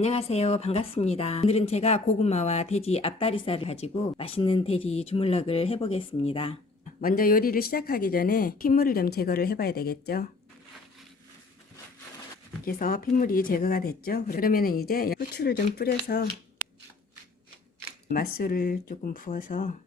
안녕하세요. 반갑습니다. 오늘은 제가 고구마와 돼지 앞다리살을 가지고 맛있는 돼지 주물럭을 해보겠습니다. 먼저 요리를 시작하기 전에 핏물을 좀 제거를 해봐야 되겠죠. 이렇게 해서 핏물이 제거가 됐죠. 그러면은 이제 후추를 좀 뿌려서 맛술을 조금 부어서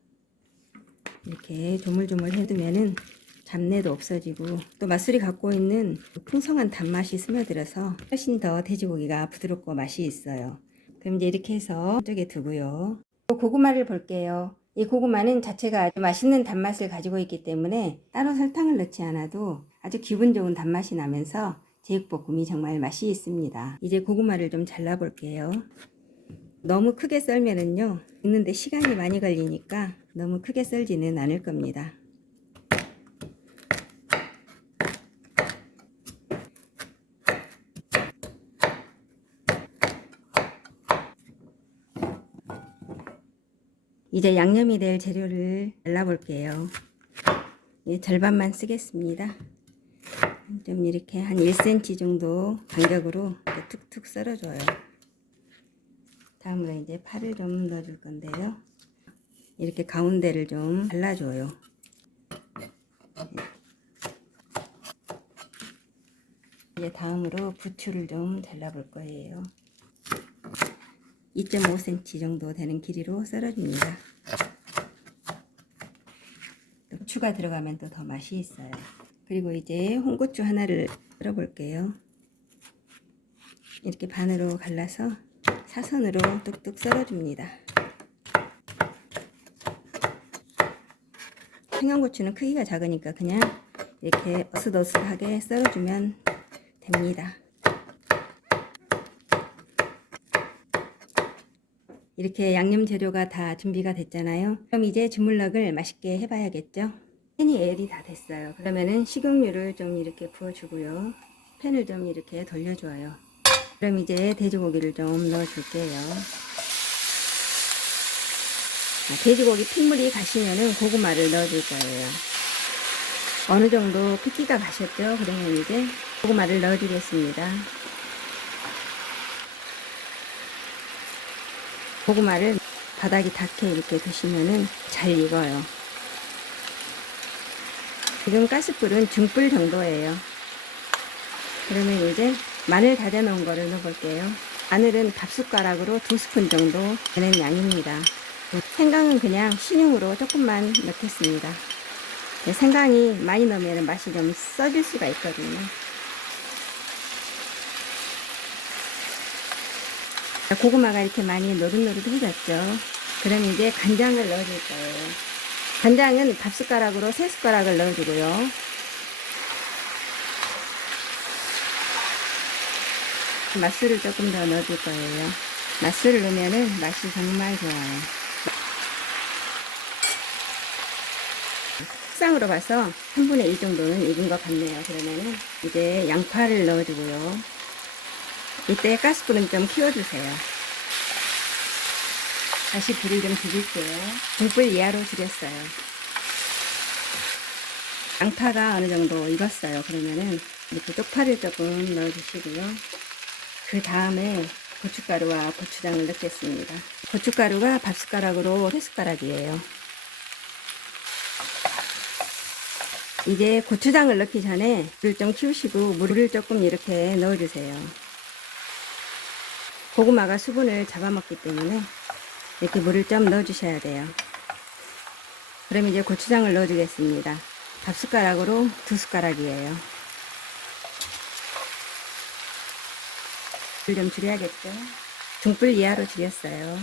이렇게 조물조물 해두면은 잡내도 없어지고 또 맛술이 갖고 있는 풍성한 단맛이 스며들어서 훨씬 더 돼지고기가 부드럽고 맛이 있어요. 그럼 이제 이렇게 해서 이쪽에 두고요. 또 고구마를 볼게요. 이 고구마는 자체가 아주 맛있는 단맛을 가지고 있기 때문에 따로 설탕을 넣지 않아도 아주 기분 좋은 단맛이 나면서 제육볶음이 정말 맛이 있습니다. 이제 고구마를 좀 잘라 볼게요. 너무 크게 썰면은요, 익는데 시간이 많이 걸리니까 너무 크게 썰지는 않을 겁니다. 이제 양념이 될 재료를 잘라볼게요. 절반만 쓰겠습니다. 좀 이렇게 한 1cm 정도 간격으로 툭툭 썰어줘요. 다음으로 이제 파를 좀 넣어줄 건데요. 이렇게 가운데를 좀 잘라줘요. 이제 다음으로 부추를 좀 잘라볼 거예요. 2.5cm 정도 되는 길이로 썰어줍니다. 부추가 들어가면 또 더 맛이 있어요. 그리고 이제 홍고추 하나를 썰어 볼게요. 이렇게 반으로 갈라서 사선으로 뚝뚝 썰어줍니다. 청양고추는 크기가 작으니까 그냥 이렇게 어슷어슷하게 썰어주면 됩니다. 이렇게 양념 재료가 다 준비가 됐잖아요. 그럼 이제 주물럭을 맛있게 해봐야겠죠. 팬이 열이 다 됐어요. 그러면은 식용유를 좀 이렇게 부어주고요. 팬을 좀 이렇게 돌려줘요. 그럼 이제 돼지고기를 좀 넣어줄게요. 돼지고기 핏물이 가시면은 고구마를 넣어줄 거예요. 어느 정도 핏기가 가셨죠? 그러면 이제 고구마를 넣어주겠습니다. 고구마를 바닥이 닿게 이렇게 두시면은 잘 익어요. 지금 가스불은 중불 정도예요. 그러면 이제 마늘 다져 놓은 거를 넣어 볼게요. 마늘은 밥숟가락으로 2스푼 정도 되는 양입니다. 생강은 그냥 식용으로 조금만 넣겠습니다. 생강이 많이 넣으면 맛이 좀 써질 수가 있거든요. 고구마가 이렇게 많이 노릇노릇해졌죠. 그럼 이제 간장을 넣어줄 거예요. 간장은 밥숟가락으로 3숟가락을 넣어주고요. 맛술을 조금 더 넣어줄 거예요. 맛술을 넣으면 맛이 정말 좋아요. 색상으로 봐서 3분의 1 정도는 익은 것 같네요. 그러면은 이제 양파를 넣어주고요. 이때 가스불은 좀 키워주세요. 다시 불을 좀 줄일게요. 중불 이하로 줄였어요. 양파가 어느 정도 익었어요. 그러면은 이렇게 쪽파를 조금 넣어주시고요. 그 다음에 고춧가루와 고추장을 넣겠습니다. 고춧가루가 밥숟가락으로 3숟가락이에요. 이제 고추장을 넣기 전에 불을 좀 키우시고 물을 조금 이렇게 넣어주세요. 고구마가 수분을 잡아먹기 때문에 이렇게 물을 좀 넣어주셔야 돼요. 그럼 이제 고추장을 넣어주겠습니다. 밥숟가락으로 2숟가락이에요. 불 좀 줄여야겠죠. 중불 이하로 줄였어요.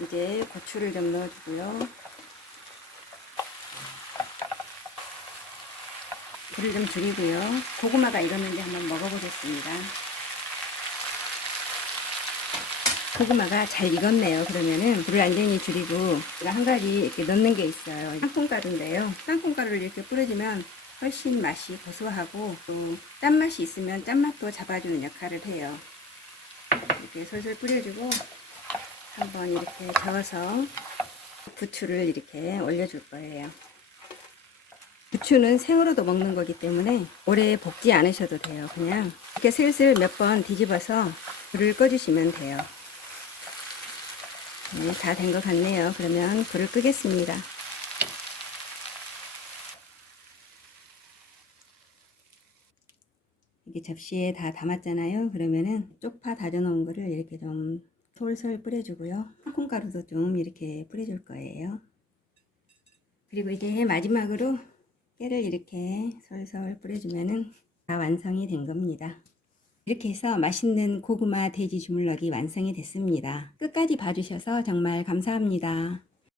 이제 고추를 좀 넣어주고요. 불을 좀 줄이고요. 고구마가 익었는지 한번 먹어보겠습니다. 고구마가 잘 익었네요. 그러면은 불을 완전히 줄이고 제가 한 가지 이렇게 넣는 게 있어요. 땅콩가루인데요. 땅콩가루를 이렇게 뿌려주면 훨씬 맛이 고소하고 또 짠맛이 있으면 짠맛도 잡아주는 역할을 해요. 이렇게 솔솔 뿌려주고 한번 이렇게 저어서 부추를 이렇게 올려줄 거예요. 부추는 생으로도 먹는 거기 때문에 오래 볶지 않으셔도 돼요. 그냥 이렇게 슬슬 몇 번 뒤집어서 불을 꺼주시면 돼요. 네, 다 된 것 같네요. 그러면 불을 끄겠습니다. 이게 접시에 다 담았잖아요. 그러면은 쪽파 다져놓은 거를 이렇게 좀 솔솔 뿌려주고요. 콩가루도 좀 이렇게 뿌려줄 거예요. 그리고 이제 마지막으로 깨를 이렇게 솔솔 뿌려주면은 다 완성이 된 겁니다. 이렇게 해서 맛있는 고구마 돼지 주물럭이 완성이 됐습니다. 끝까지 봐주셔서 정말 감사합니다.